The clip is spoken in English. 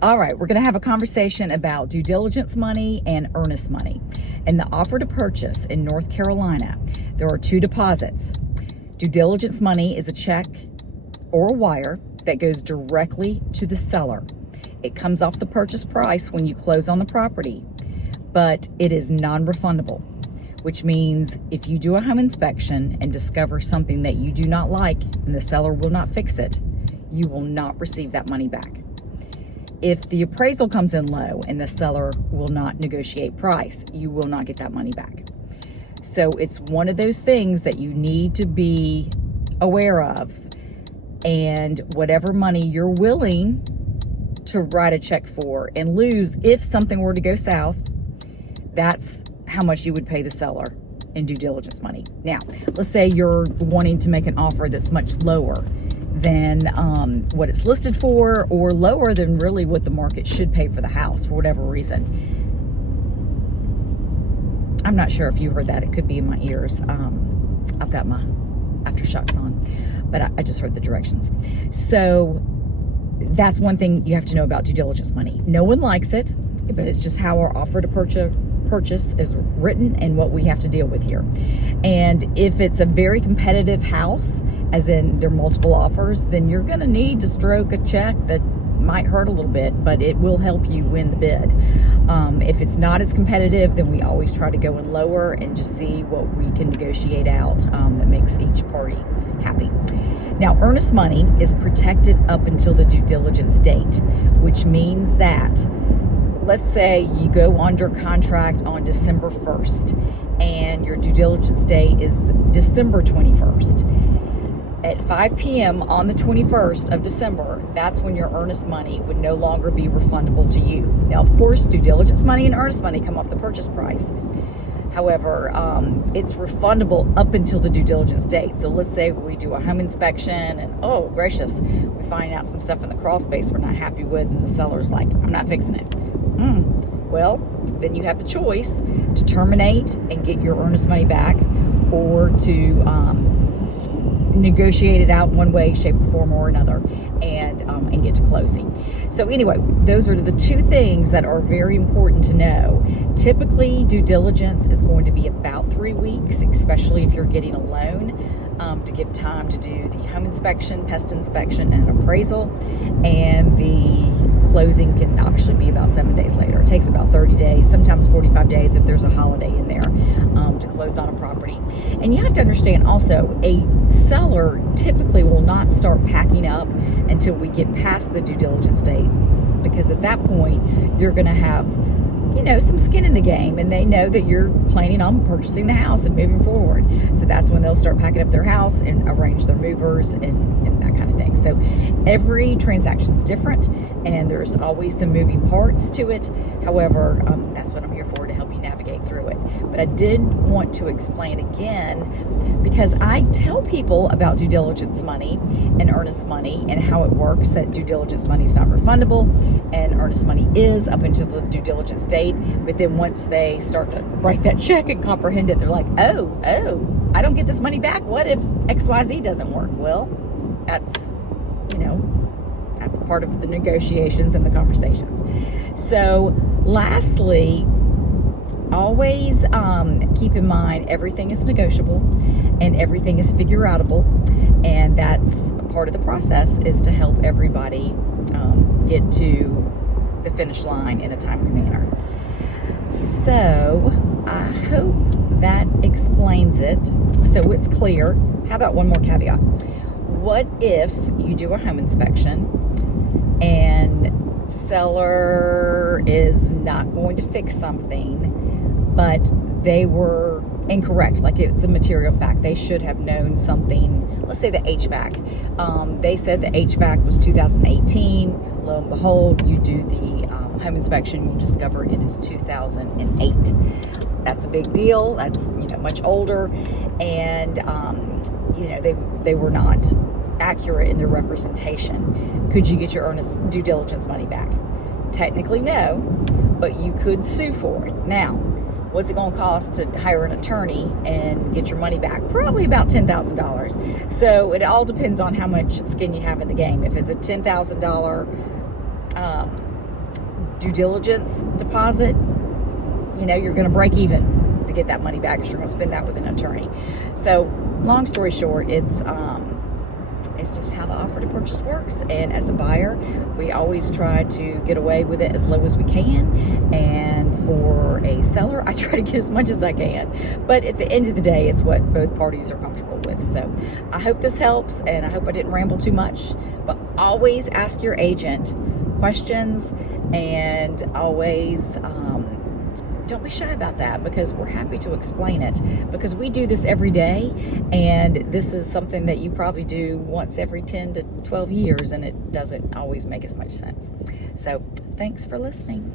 All right, we're going to have a conversation about due diligence money and earnest money. In the offer to purchase in North Carolina, there are two deposits. Due diligence money is a check or a wire that goes directly to the seller. It comes off the purchase price when you close on the property, but it is non-refundable, which means if you do a home inspection and discover something that you do not like and the seller will not fix it, you will not receive that money back. If the appraisal comes in low and the seller will not negotiate price, you will not get that money back. So it's one of those things that you need to be aware of. And whatever money you're willing to write a check for and lose if something were to go south, that's how much you would pay the seller in due diligence money. Now, let's say you're wanting to make an offer that's much lower than what it's listed for, or lower than really what the market should pay for the house for whatever reason. I'm not sure if you heard that. It could be in my ears. I've got my aftershocks on, but I just heard the directions. So that's one thing you have to know about due diligence money. No one likes it, but it's just how our offer to purchase is written and what we have to deal with here. And if it's a very competitive house, as in there are multiple offers, then you're going to need to stroke a check that might hurt a little bit, but it will help you win the bid. If it's not as competitive, then we always try to go in lower and just see what we can negotiate out that makes each party happy. Now, earnest money is protected up until the due diligence date, which means that, let's say you go under contract on December 1st and your due diligence date is December 21st. At 5 p.m. on the 21st of December, that's when your earnest money would no longer be refundable to you. Now, of course, due diligence money and earnest money come off the purchase price. However, it's refundable up until the due diligence date. So let's say we do a home inspection and, oh gracious, we find out some stuff in the crawl space we're not happy with, and the seller's like, I'm not fixing it. Well, then you have the choice to terminate and get your earnest money back, or to negotiate it out one way, shape, or form or another, and get to closing. So anyway, those are the two things that are very important to know. Typically, due diligence is going to be about 3 weeks, especially if you're getting a loan, to give time to do the home inspection, pest inspection, and appraisal. And the closing can obviously be about 7 days later. It takes about 30 days, sometimes 45 days if there's a holiday in there, to close on a property. And you have to understand also, a seller typically will not start packing up until we get past the due diligence dates, because at that point you're going to have, some skin in the game, and they know that you're planning on purchasing the house and moving forward. So that's when they'll start packing up their house and arrange their movers and that kind of thing. So every transaction is different, and there's always some moving parts to it. However, that's what I'm here for, to help you navigate through it. But I did want to explain again, because I tell people about due diligence money and earnest money and how it works, that due diligence money is not refundable and earnest money is up until the due diligence date. But then once they start to write that check and comprehend it, they're like, oh, I don't get this money back. What if XYZ doesn't work? Well, that's part of the negotiations and the conversations. So lastly, always keep in mind everything is negotiable and everything is figure outable, and that's part of the process, is to help everybody get to the finish line in a timely manner. So I hope that explains it, so it's clear. How about one more caveat? What if you do a home inspection and seller is not going to fix something, but they were incorrect, like it's a material fact, they should have known something. Let's say the HVAC. They said the HVAC was 2018. Lo and behold, you do the home inspection, you discover it is 2008. That's a big deal. That's much older, and they were not accurate in their representation. Could you get your earnest due diligence money back? Technically, no, but you could sue for it. Now, what's it going to cost to hire an attorney and get your money back? Probably about $10,000. So it all depends on how much skin you have in the game. If it's a $10,000 due diligence deposit, you know, you're going to break even to get that money back if you're going to spend that with an attorney. So long story short, it's just how the offer to purchase works. And as a buyer, we always try to get away with it as low as we can. And for a seller, I try to get as much as I can. But at the end of the day, it's what both parties are comfortable with. So I hope this helps, and I hope I didn't ramble too much. But always ask your agent questions, and always don't be shy about that, because we're happy to explain it, because we do this every day, and this is something that you probably do once every 10 to 12 years, and it doesn't always make as much sense. So thanks for listening.